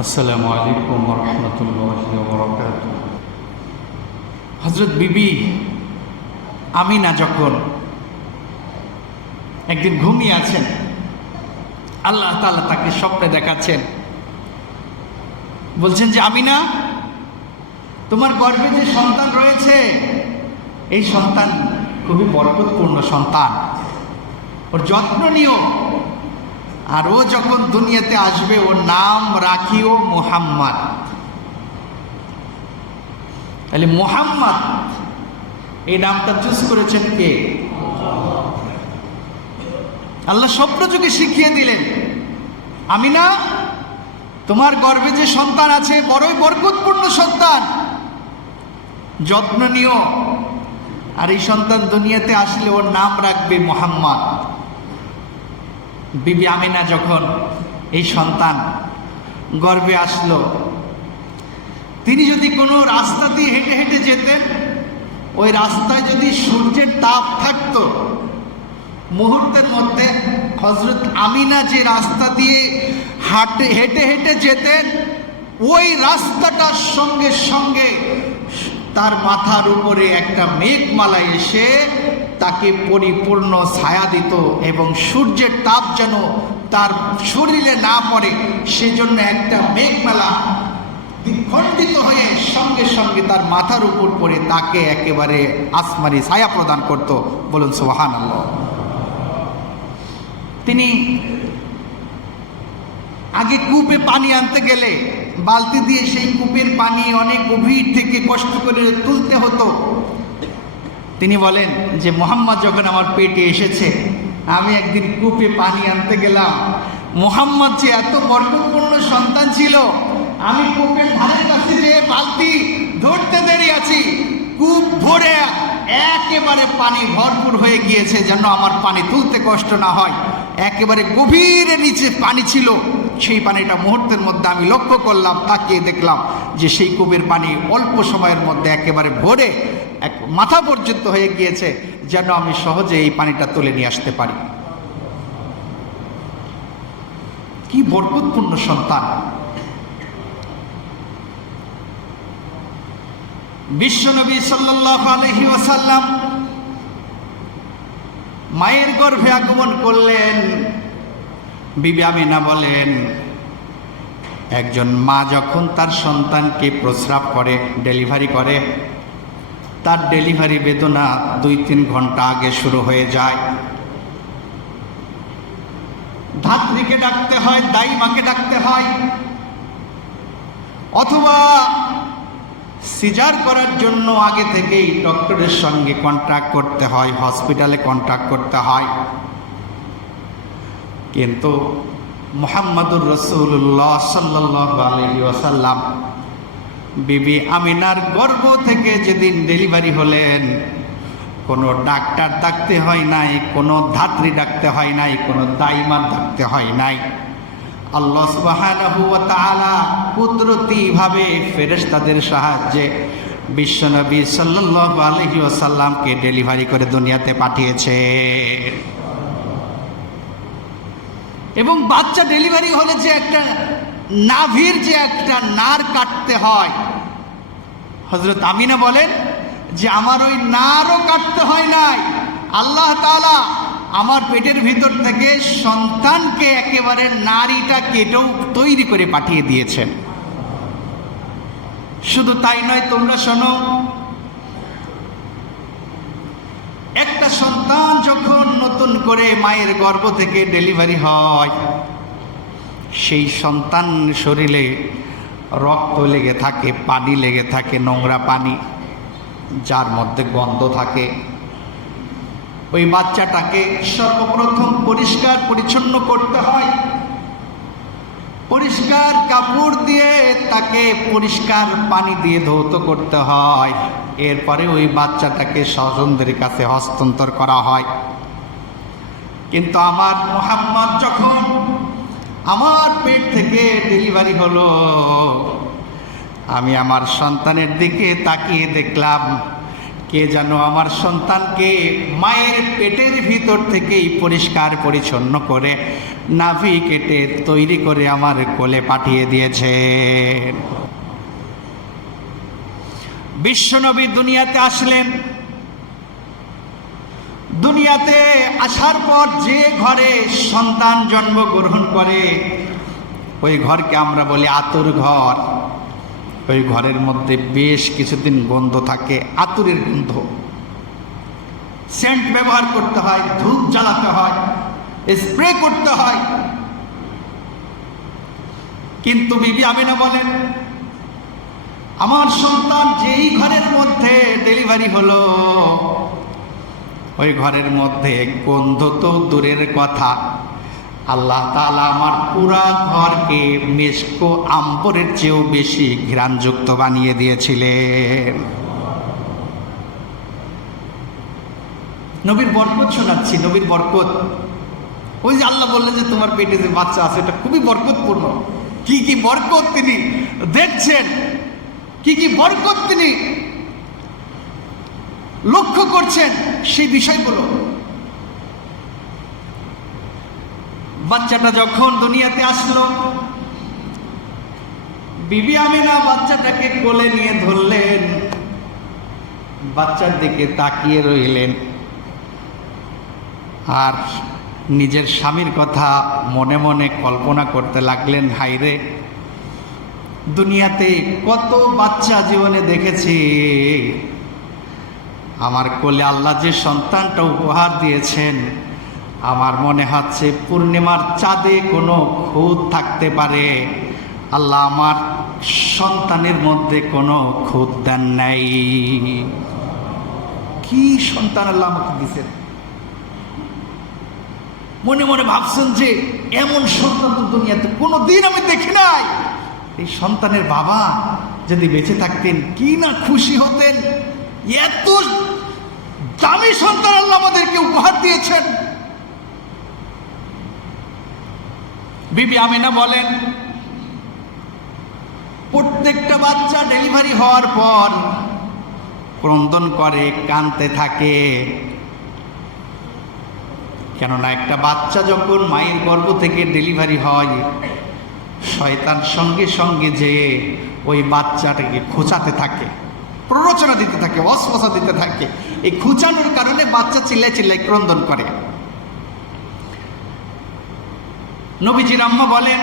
আসসালামু আলাইকুম ওয়া রাহমাতুল্লাহি ওয়া বারাকাতুহু। হযরত বিবি আমিনা যখন একদিন ঘুমিয়ে আছেন, আল্লাহ তাআলা তাকে স্বপ্নে দেখাচ্ছেন, বলছেন যে আমিনা, তোমার গর্ভে যে সন্তান রয়েছে এই সন্তান খুবই বরকতপূর্ণ সন্তান, ওর যত্ন নিও, আর ও যখন দুনিয়াতে আসবে ওর নাম রাখিও মুহাম্মদ। তাহলে মুহাম্মদ এই নামটা চুজ করেছেন কে? আল্লাহ স্বপ্ন যুগে শিখিয়ে দিলেন, আমিনা, তোমার গর্ভে যে সন্তান আছে বড়ই বরকতপূর্ণ সন্তান, যত্ন নিও, আর এই সন্তান দুনিয়াতে আসলে ওর নাম রাখবে মুহাম্মদ। বিবি আমিনা যখন এই সন্তান গর্ভে আসলো, তিনি যদি কোনো রাস্তা দিয়ে হেঁটে হেঁটে যেতেন, ওই রাস্তায় যদি সূর্যের তাপ থাকতো, মুহূর্তের মধ্যে হযরত আমিনা যে রাস্তা দিয়ে হেঁটে হেঁটে যেতেন, ওই রাস্তাটার সঙ্গে সঙ্গে তার মাথার উপরে একটা মেঘমালা এসে তাকে পরিপূর্ণ ছায়া দিত, এবং সূর্যের তাপ যেন তার শরীরে না পড়ে সেজন্য একটা মেঘমালা দ্বিখণ্ডিত হয়ে সঙ্গে সঙ্গে তার মাথার উপর পড়ে তাকে একেবারে আসমানি ছায়া প্রদান করত। বলুন সুবহানাল্লাহ। তিনি আগে কূপে পানি আনতে গেলে বালতি দিয়ে সেই কূপের পানি অনেক গভীর থেকে কষ্ট করে তুলতে হতো। তিনি বলেন যে মুহাম্মদ যখন আমার পেটে এসেছে, আমি একদিন কূপে পানি আনতে গেলাম, মুহাম্মদ যে এত বরকতপূর্ণ সন্তান ছিল, আমি কূপের ধারের কাছে যে বালতি ধরতে দেরি আছি, কূপ ভরে একেবারে পানি ভরপুর হয়ে গিয়েছে, যেন আমার পানি তুলতে কষ্ট না হয়। একেবারে গভীরে নিচে পানি ছিল, সেই পানিটা মুহূর্তের মধ্যে আমি লক্ষ্য করলাম, তাকিয়ে দেখলাম যে সেই কূপের পানি অল্প সময়ের মধ্যে একেবারে ভরে এক মাথা পর্যন্ত হয়ে গিয়েছে, যেন আমি সহজে এই পানিটা তুলে নিয়ে আসতে পারি। কি বরকতপূর্ণ সন্তান! বিশ্বনবী সাল্লাল্লাহু আলাইহি ওয়াসাল্লাম মায়ের গর্ভে আগমন করলেন। বিবি আমিনা বলেন, একজন মা যখন তার সন্তানকে প্রস্রাব করে, ডেলিভারি করে, তার ডেলিভারি বেদনা 2-3 ঘন্টা আগে শুরু হয়ে যায়। ধাত্রীকে ডাকতে হয়, দাইমাকে ডাকতে হয়, অথবা সিজার করার জন্য আগে থেকেই ডক্টরের সঙ্গে কন্ট্যাক্ট করতে হয়, হসপিটালে কন্ট্যাক্ট করতে হয়। কিন্তু মুহাম্মদুর রাসূলুল্লাহ সাল্লাল্লাহু আলাইহি ওয়াসাল্লাম বিবি আমিনার গর্ভ থেকে যেদিন ডেলিভারি হলেন, কোনো ডাক্তার ডাকতে হয় নাই, কোনো ধাত্রী ডাকতে হয় নাই, কোনো দাইমা ডাকতে হয় নাই। আল্লাহ সুবহানাহু ওয়া তাআলা কুদরতিভাবে ফেরেশতাদের সাহায্যে বিশ্বনবী সাল্লাল্লাহু আলাইহি ওয়াসাল্লামকে ডেলিভারি করে দুনিয়াতে পাঠিয়েছে। এবং বাচ্চা ডেলিভারি হলে যে একটা নাভির যে একটা নার কাটতে হয়, হযরত আমিনা বলেন যে আমার ওই নারও কাটতে হয় নাই, আল্লাহ তাআলা আমার পেটের ভিতর থেকে সন্তানকে একেবারে নারীটা কেটেও তৈরি করে পাঠিয়ে দিয়েছেন। শুধু তাই নয়, তোমরা শোনো, একটা সন্তান যখন নতুন করে মায়ের গর্ভ থেকে ডেলিভারি হয়, সেই সন্তান শরীরে রক্ত লেগে থাকে, পানি লেগে থাকে, নোংরা পানি, যার মধ্যে গন্ধ থাকে। ওই বাচ্চাটাকে সর্বপ্রথম পরিষ্কার পরিচ্ছন্ন করতে হয়, পরিষ্কার কাপড় দিয়ে তাকে পরিষ্কার পানি দিয়ে ধৌত করতে হয়। এরপরে ওই বাচ্চাটাকে স্বজনদের কাছে হস্তান্তর করা হয়। কিন্তু আমার মুহাম্মদ যখন আমার পেট থেকে ডেলিভারি হলো, আমি আমার সন্তানের দিকে তাকিয়ে দেখলাম কে যেন আমার সন্তানকে মায়ের পেটের ভিতর থেকেই পরিষ্কার পরিচ্ছন্ন করে নাভি কেটে তৈরি করে আমার কোলে পাঠিয়ে দিয়েছে। বিশ্বনবী দুনিয়াতে আসলেন। দুনিয়াতে আসার পর যে ঘরে সন্তান জন্মগ্রহণ করে ওই ঘরকে আমরা বলি আতুর ঘর। ওই ঘরের মধ্যে বেশ কিছুদিন গন্ধ থাকে, আতুরের গন্ধ। সেন্ট ব্যবহার করতে হয়, ধূপ জ্বালাতে হয়, স্প্রে করতে হয়। কিন্তু বিবি আমিনা বলেন, আমার সন্তান যেই ঘরের মধ্যে ডেলিভারি হলো ওই ঘরের মধ্যে গন্ধ তো দূরের কথা, আল্লাহ তাআলা আমার পুরা ঘরকে মেশকো আম্বরের চেয়েও বেশি ঘ্রাণযুক্ত বানিয়ে দিয়েছিলেন। নবীর বরকত শোনাচ্ছি, নবীর বরকত। ওই যে আল্লাহ বললেন যে তোমার পেটে যে বাচ্চা আছে এটা খুবই বরকতপূর্ণ। কি কি বরকত তিনি দেখছেন, কি কি বরকত তিনি লক্ষ্য করছেন সেই বিষয়গুলো। বাচ্চাটা যখন দুনিয়াতে আসলো, বিবি আমিনা বাচ্চাটাকে কোলে নিয়ে ধরলেন, বাচ্চার দিকে তাকিয়ে রইলেন আর নিজের স্বামীর কথা মনে মনে কল্পনা করতে লাগলেন। হায়রে, দুনিয়াতে কত বাচ্চা জীবনে দেখেছি, আমার কোলে আল্লাহ যে সন্তানটা উপহার দিয়েছেন আমার মনে হচ্ছে পূর্ণিমার চাঁদে কোনো খুঁত থাকতে পারে, আল্লাহ আমার সন্তানের মধ্যে কোনো খুঁত দেন নাই। কি সন্তান আল্লাহ আমাকে দিয়েছেন। মনে মনে ভাবছেন যে এমন সন্তান তো দুনিয়াতে কোনো দিন আমি দেখি নাই। এই সন্তানের বাবা যদি বেঁচে থাকতেন কি না খুশি হতেন। এত দামি সন্তান আল্লাহ আমাদেরকে উপহার দিয়েছেন। বিবি আমিনা বলেন, প্রত্যেকটা বাচ্চা ডেলিভারি হওয়ার পর ক্রন্দন করে, কাঁদতে থাকে। কেননা একটা বাচ্চা যখন মায়ের গর্ভ থেকে ডেলিভারি হয়, শয়তান সঙ্গে সঙ্গে যে ওই বাচ্চাটাকে খোঁচাতে থাকে, প্ররোচনা দিতে থাকে, ওয়াসওয়াসা দিতে থাকে। এই খুঁচানোর কারণে বাচ্চা চিল্লাই চিল্লাই ক্রন্দন করে। নবীজির আম্মা বলেন,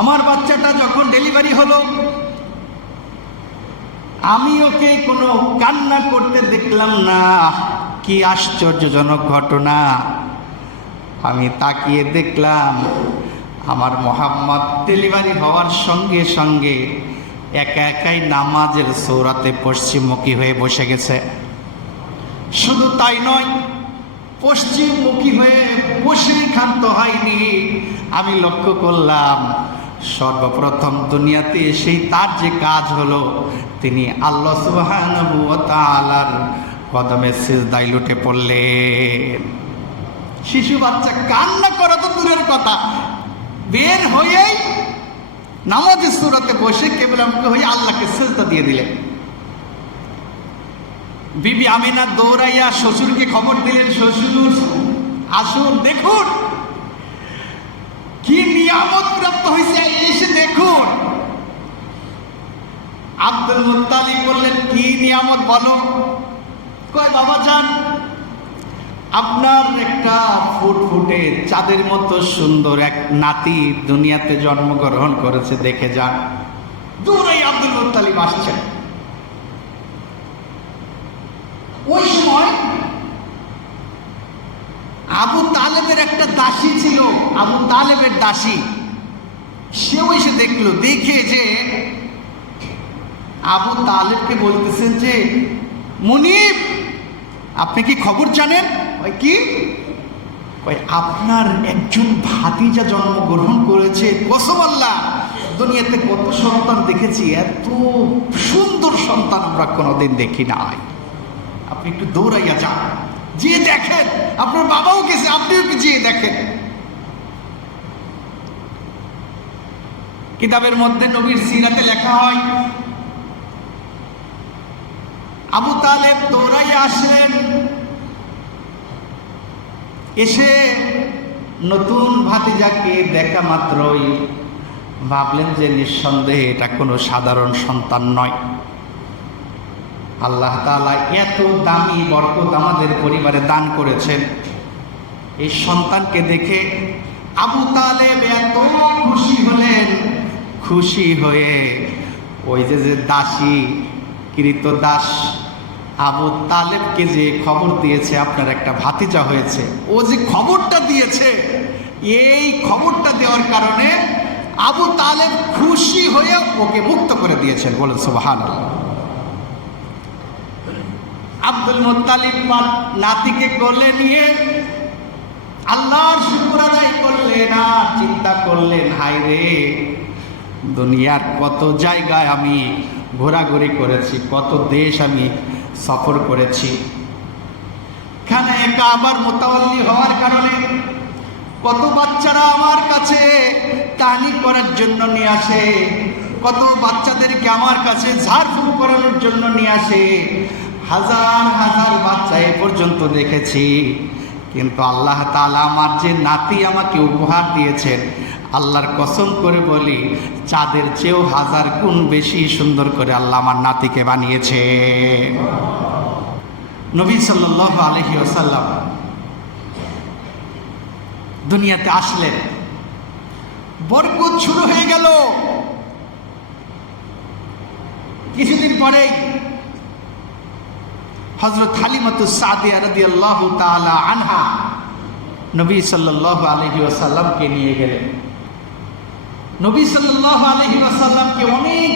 আমার বাচ্চাটা যখন ডেলিভারি হলো আমি ওকে কোনো কান্না করতে দেখলাম না। কি আশ্চর্যজনক ঘটনা! আমি তাকিয়ে দেখলাম আমার মোহাম্মদ ডেলিভারি হওয়ার সঙ্গে সঙ্গে একা একাই নামাজের সূরাতে পশ্চিমমুখী হয়ে বসে গেছে। শুধু তাই নয়, পশ্চিমমুখী হয়ে বসেই ক্ষান্ত হয়নি। আমি লক্ষ্য করলাম সর্বপ্রথম দুনিয়াতে এসেই তার যে কাজ হলো, তিনি আল্লাহ সুবহানাহু ওয়া তাআলার কদমে সিজদায় লুটে পড়লেন। শিশু বাচ্চা কান্না করা তো দূরের কথা, বের হয়েই নামাজের সূরাতে বসে কেবলামুখী হয়ে আল্লাহকে সিজদা দিয়ে দিলেন। বিবি আমিনা দৌড়াইয়া শ্বশুরকে খবর দিলেন, শ্বশুর আসুন, দেখুন কি নিয়ামত প্রাপ্ত হয়েছে, এসে দেখুন। আব্দুল মুত্তালিব বললেন, কি নিয়ামত বলো? কয়, বাবা যান, আপনার একটা ফুটফুটে চাঁদের মতো সুন্দর এক নাতি দুনিয়াতে জন্মগ্রহণ করেছে, দেখে যান। দূরেই আব্দুল মুত্তালিব আসছেন। ওই সময় আবু তালেবের একটা দাসী ছিল, আবু তালেবের দাসী, সেও এসে দেখলো। দেখে যে আবু তালেবকে বলতেছেন যে, মুনিব আপনি কি খবর জানেন? কি? আপনার একজন ভাতিজা জন্মগ্রহণ করেছে। কসম আল্লাহ, দুনিয়াতে কত সন্তান দেখেছি, এত সুন্দর সন্তান আমরা কোনোদিন দেখি নাই। আপনি একটু দৌড়াইয়া যান, যেয়ে দেখেন। আপনার বাবাও গেছে, আপনিও একটু যেয়ে দেখেন। কিতাবের মধ্যে নবীর সিরাতে লেখা হয়, আবু তালেব দৌড়াই আসলেন, এসে নতুন ভাতিজাকে দেখা মাত্রই ভাবলেন যে নিঃসন্দেহে এটা কোনো সাধারণ সন্তান নয়। আল্লাহ তাআলা এত দামি বরকত আমাদের পরিবারে দান করেছেন, এই সন্তানকে দেখে আবু তালেব এত খুশি হলেন, খুশি হয়ে ওই যে দাসী কৃত দাস আবু তালেবকে যে খবর দিয়েছে আপনার একটা ভাতিজা হয়েছে, ও যে খবরটা দিয়েছে, এই খবরটা দেওয়ার কারণে আবু তালেব খুশি হয়ে ওকে মুক্ত করে দিয়েছেন। বলেন সুবহানাল্লাহ। আব্দুল মুত্তালিব নাতিকে কোলে নিয়ে আল্লাহর শুকর আদায় করলেন আর চিন্তা করলেন, হায় রে, দুনিয়ার কত জায়গায় আমি ঘোরাঘুরি করেছি, কত দেশ আমি সফর করেছি, খানে কাবার মোতাওয়াল্লি হওয়ার কারণে কত বাচ্চারা আমার কাছে তাহলিল করার জন্য নিয়ে আসে, কত বাচ্চাদেরকে আমার কাছে ঝাড়ফুঁক করানোর জন্য নিয়ে আসে, হাজার হাজার বাচ্চা এ পর্যন্ত দেখেছি। কিন্তু আল্লাহ তাআলা আমার যে নাতি আমাকে উপহার দিয়েছেন, আল্লাহর কসম করে বলি, চাঁদের চেয়েও হাজার গুণ বেশি সুন্দর করে আল্লাহ আমার নাতিকে বানিয়েছে। নবী সাল্লাল্লাহু আলাইহি ওয়াসাল্লাম দুনিয়াতে আসলেন, বরকত শুরু হয়ে গেল। কিছুদিন পরেই হযরত হালিমাতুস সাদিয়া রাদিয়াল্লাহু তাআলা আনহা নবী সাল্লাল্লাহু আলাইহি ওয়াসাল্লামকে নিয়ে গেলেন। নবী সাল্লাল্লাহু আলাইহি ওয়াসাল্লামকে অনেক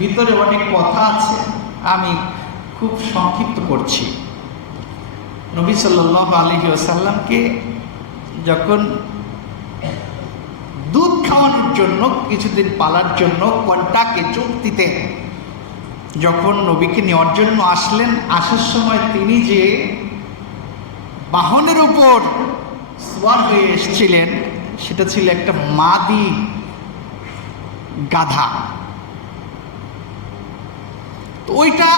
ভিতরে অনেক কথা আছে, আমি খুব সংক্ষিপ্ত করছি। নবী সাল্লাল্লাহু আলাইহি ওয়াসাল্লামকে যখন দুধ খাওয়ানোর জন্য, কিছুদিন পালার জন্য কন্টাকে চুক্তিতে যখন নবীকে নেওয়ার জন্য আসলেন, আসার সময় তিনি যে বাহনের উপর সওয়ার হয়ে এসেছিলেন সেটা ছিল একটা মাদি গাধা। তো ওইটা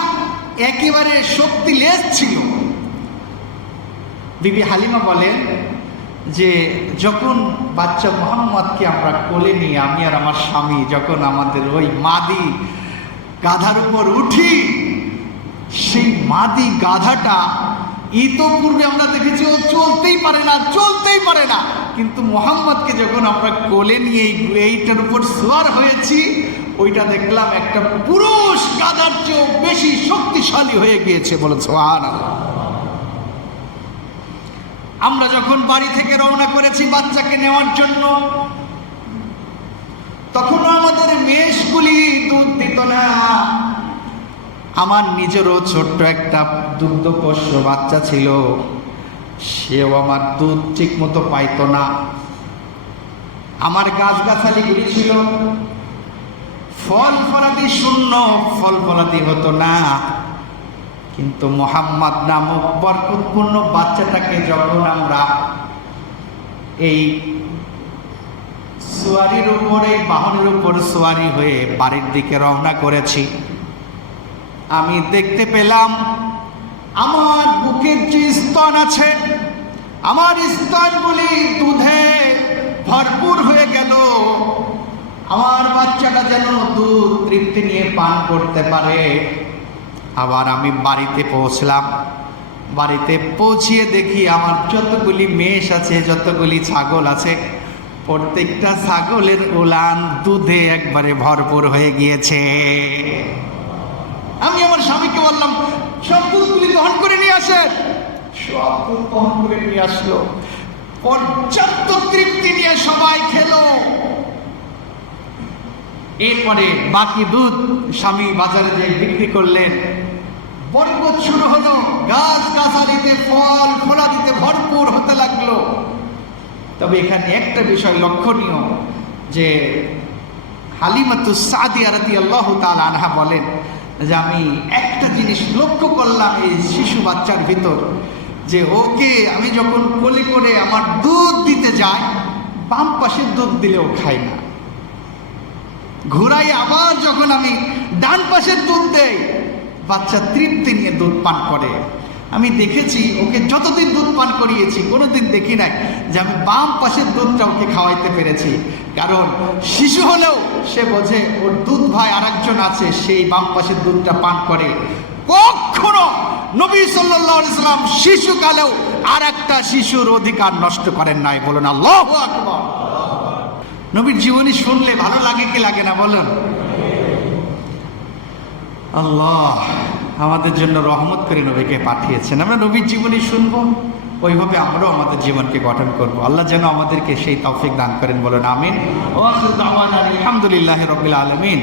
একেবারে শক্তিলেস ছিল। বিবি হালিমা বলেন যে যখন বাচ্চা মুহাম্মদকে আমরা কোলে নিয়ে আমি আর আমার স্বামী যখন আমাদের ওই মাদি গাধার উপর উঠি, সেই মাদি গাধাটা ইতোপূর্বে আমরা দেখেছি ও চলতেই পারে না, চলতেই পারে না, কিন্তু মুহাম্মদকে যখন আমরা কোলে নিয়ে এইটার উপর সওয়ার হয়েছি, ওইটা দেখলাম একটা পুরুষ গাধার চেয়েও বেশি শক্তিশালী হয়ে গিয়েছে। বলে সুবহানাল্লাহ। আমরা যখন বাড়ি থেকে রওনা করেছি বাচ্চাকে নেওয়ার জন্য, তখনও আমাদের মেষগুলি দুধ দিত না। আমার নিজেরও ছোট্ট একটা দুগ্ধপোষ্য বাচ্চা ছিল, সেও আমার দুধ ঠিক মতো পাইত না। আমার গাছগাছালিগুলি ছিল ফল ফলাদি শূন্য, ফল ফলাদি হতো না। কিন্তু মুহাম্মদ নামক বরকতপূর্ণ বাচ্চাটাকে যখন আমরা এই সোয়ারির উপরে, বাহনের উপর সোয়ারি হয়ে বাড়ির দিকে রওনা করেছি, আমি দেখতে পেলাম আমার বুকের যে স্তন আছে, আমার স্তনগুলি দুধে ভরপুর হয়ে গেল। আমার বাচ্চাটা যেন দুধ তৃপ্তি নিয়ে পান করতে পারে। আবার আমি বাড়িতে পৌঁছলাম, বাড়িতে পৌঁছিয়ে দেখি আমার যতগুলি মেষ আছে, যতগুলি ছাগল আছে, প্রত্যেকটা ছাগলের উলান দুধে একবারে ভরপুর হয়ে গিয়েছে। আমি আমার স্বামীকে বললাম, সব দুধগুলি দহন করে নিয়ে আসেন। সব দুধ দহন করে নিয়ে আসলো, পর্যাপ্ত তৃপ্তি নিয়ে সবাই খেলো। এরপরে বাকি দুধ স্বামী বাজারে যে বিক্রি করলেন, বরকত শুরু হলো, গাছ গাছালিতে ফল ফলাদিতে ভরপুর হতে লাগলো। তবে এখানে একটা বিষয় লক্ষণীয়, যে হালিমাতুস সাদিয়া রাদিয়াল্লাহু তাআলা আনহা বলেন যে আমি একটা জিনিস লক্ষ্য করলাম এই শিশু বাচ্চার ভিতর, যে ওকে আমি যখন কোলে করে আমার দুধ দিতে যাই, বাম পাশের দুধ দিলেও খাই না, ঘুরাই আবার যখন আমি ডান পাশের দুধ দেই, বাচ্চা তৃপ্তি নিয়ে দুধ পান করে। আমি দেখেছি ওকে যতদিন দুধ পান করিয়েছি কোনোদিন দেখি নাই যে আমি বাম পাশের দুধটা ওকে খাওয়াইতে পেরেছি। কারণ শিশু হলেও সে বোঝে ওর দুধ ভাই আরেকজন আছে, সেই বাম পাশের দুধটা পান করে। কখনো নবী সাল্লাল্লাহু আলাইহি সাল্লাম শিশুকালেও আর একটা শিশুর অধিকার নষ্ট করেন নাই। বলুন আল্লাহু আকবার। নবীর জীবনী শুনলে ভালো লাগে কি লাগে না বলুন? আল্লাহ আমাদের জন্য রহমত করে নবীকে পাঠিয়েছেন। আমরা নবীর জীবনী শুনবো, ওইভাবে আমরাও আমাদের জীবনকে গঠন করব। আল্লাহ যেন আমাদেরকে সেই তৌফিক দান করেন। বলুন আমিন। ওয়া আখিরু দাওয়ানা আলহামদুলিল্লাহি রাব্বিল আলামিন।